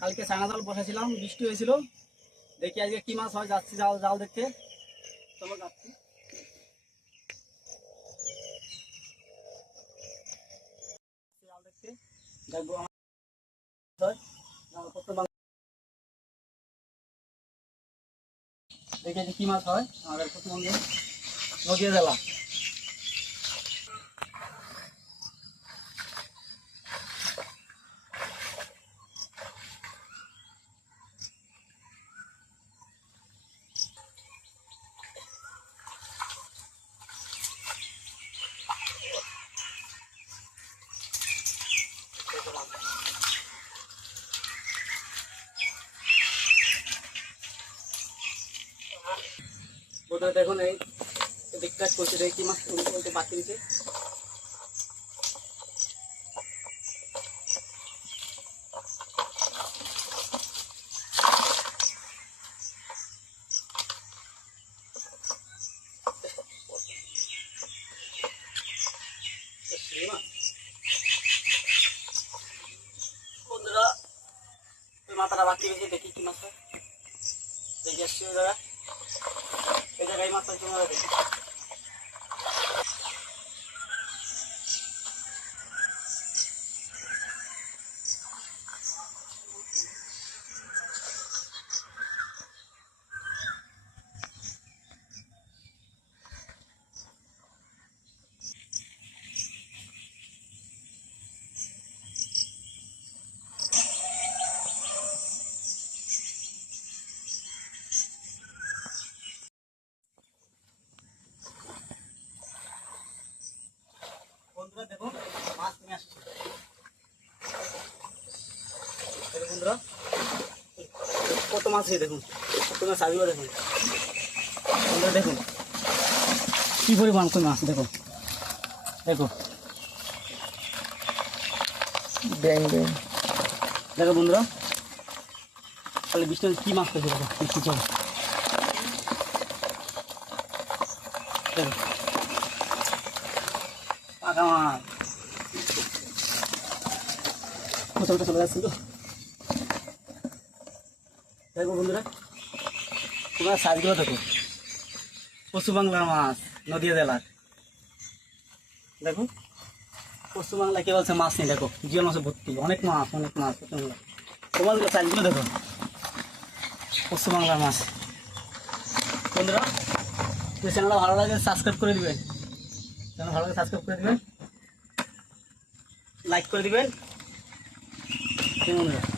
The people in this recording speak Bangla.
কালকে চায়না জাল বসেছিলাম, বৃষ্টি হয়েছিল। দেখি আজকে কি মাছ হয়, যাচ্ছি জাল জাল দেখতে। চলো যাচ্ছি। জাল দেখতে দেখবো দেখি আজকে কি মাছ হয় আমাদের পশ্চিমবঙ্গে নদীয়া জেলা। বোধহয় দেখুন এই দিকটা করছে, দেখি মাছ বলতে বাকি দিচ্ছে। বন্ধুরা ওই মাথাটা বাকি দিয়েছে, দেখি কি মাছ হয়। দেখি আসছি ওই জায়গায়, এই জায়গায় মাছ হয় তোমরা দেখি। বন্ধুরা দেখুন মাছ নিয়ে আসছে। বন্ধুরা কত মাছ আছে দেখুন, তোমার সাজিও দেখুন। বন্ধুরা দেখুন কি পরিমাণ কই মাছ, দেখো দেখো দেখো বন্ধুরা, তাহলে বৃষ্টি কি মাছ পেয়েছে দেখো, বৃষ্টি চল দেখো পাকা মাছ কোথাও চলে যাচ্ছে তো। দেখো বন্ধুরা তোমরা সাইজগুলো দেখো, পশ্চিমবাংলার মাছ, নদীয়া জেলার। দেখো পশ্চিমবাংলায় কে বলছে মাছ নেই, দেখো জিওল মাছে ভর্তি, অনেক মাছ অনেক মাছ। তোমাদের সাইজগুলো দেখো, পশ্চিমবাংলার মাছ। বন্ধুরা যদি চ্যানেলটা ভালো লাগে সাবস্ক্রাইব করে দিবেন, চ্যানেল ভালো লাগে সাবস্ক্রাইব করে দিবেন, লাইক করে দিবেন বন্ধুরা।